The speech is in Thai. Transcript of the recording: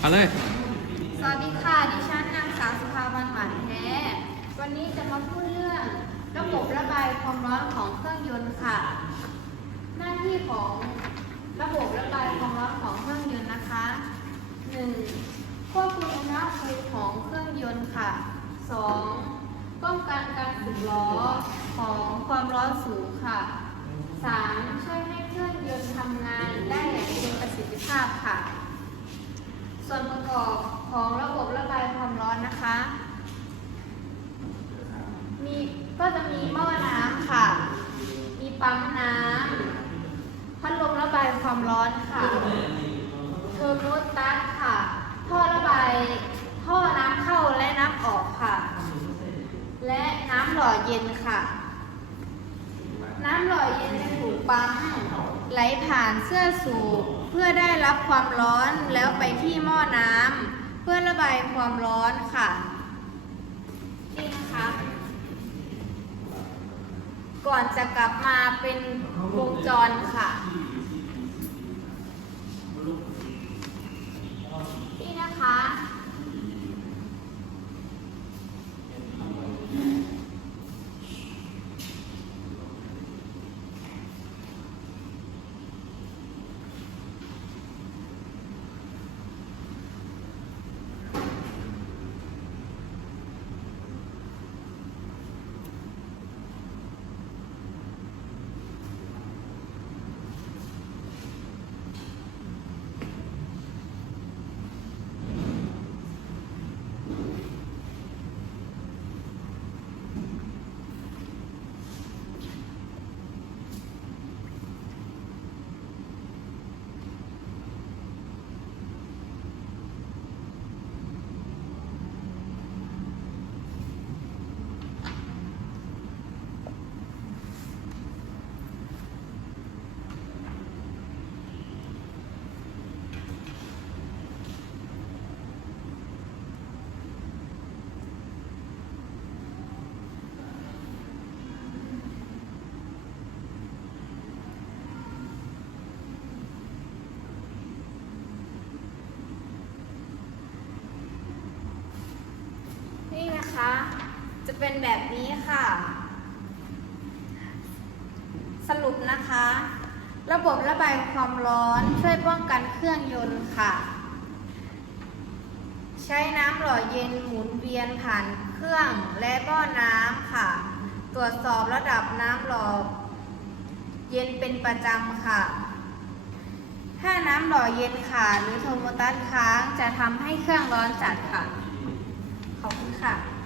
เอาเลย สวัสดีค่ะ ดิฉันนางสาวสุภาวันหวานแท้ วันนี้จะมาพูดเรื่องระบบระบายความร้อนของเครื่องยนต์ค่ะ หน้าที่ของระบบระบายความร้อนของเครื่องยนต์นะคะ 1. ควบคุมอุณหภูมิของเครื่องยนต์ค่ะ 2. ป้องกันการสึกล้อของความร้อนสูงค่ะ 3. ช่วยให้เครื่องยนต์ทำงานได้อย่างมีประสิทธิภาพค่ะ ส่วนประกอบของระบบระบายความร้อนนะคะ มีก็จะมีหม้อน้ำค่ะ มีปั๊มน้ำพัดลมระบายความร้อนค่ะ เทอร์โมสตัสค่ะ ท่อระบายท่อน้ำเข้าและน้ำออกค่ะ และน้ำหล่อเย็นค่ะ น้ำหล่อเย็นถูกปั๊ม ไหลผ่านเสื้อสูบเพื่อได้รับความร้อนแล้วไปที่หม้อน้ำเพื่อระบายความร้อนค่ะนี่นะคะก่อนจะกลับมาเป็นวงจรค่ะ นี่นะคะ นี่นะคะ จะเป็นแบบนี้ค่ะ สรุปนะคะ ระบบระบายความร้อนช่วยป้องกันเครื่องยนต์ค่ะ ใช้น้ำหล่อเย็นหมุนเวียนผ่านเครื่องและบ่อน้ำค่ะ ตรวจสอบระดับน้ำหล่อเย็นเป็นประจำค่ะ ถ้าน้ำหล่อเย็นขาดหรือโทโมตัสค้างจะทำให้เครื่องร้อนจัดค่ะ ขอบคุณค่ะ